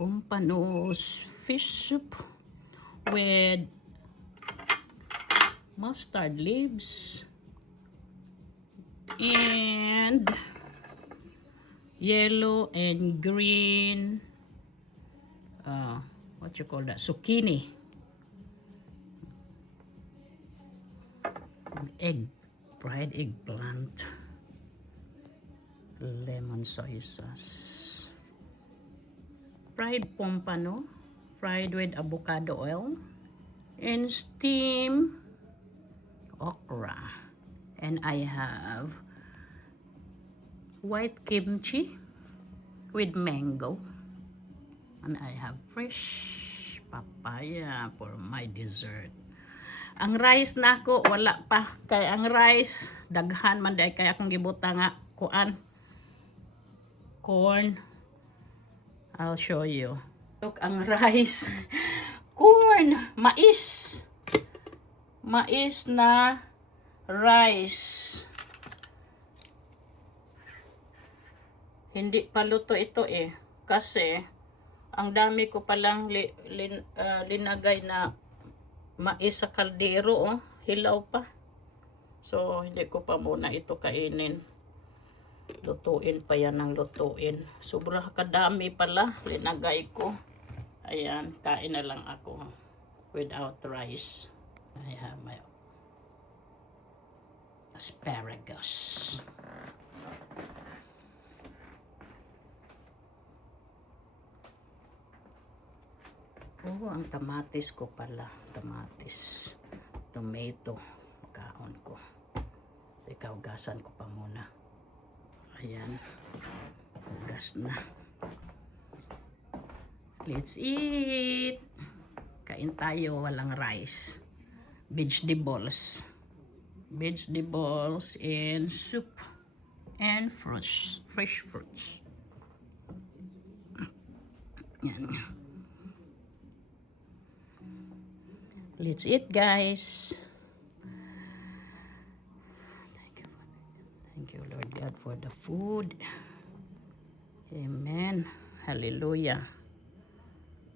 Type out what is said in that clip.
Pompanos fish soup with mustard leaves and yellow and green what you call that, zucchini, egg, fried eggplant, lemon soy sauce, fried pompano fried with avocado oil, and steamed okra. And I have white kimchi with mango, and I have fresh papaya for my dessert. Ang rice nako wala pa, kay ang rice daghan man day kay akong gibuta nga kuan corn. I'll show you. Look, ang rice corn, mais na rice. Hindi pa luto ito kasi ang dami ko palang linagay na mais sa kaldero, hilaw pa. So hindi ko pa muna ito kainin. Lutuin pa yan ng lutuin. Sobra kadami pala linagay ko. Ayan, kain na lang ako without rice. I have my asparagus. Oh, ang kamatis ko pala. Kamatis. Tomato. Kaon ko. Ikaw, gasan ko pa muna. Ayan. Gas na. Let's eat. Kain tayo, walang rice. Vegetables. Vegetables and soup. And fruits. Fresh fruits. Yan. Let's eat, guys. Thank you, Lord God, for the food. Amen. Hallelujah.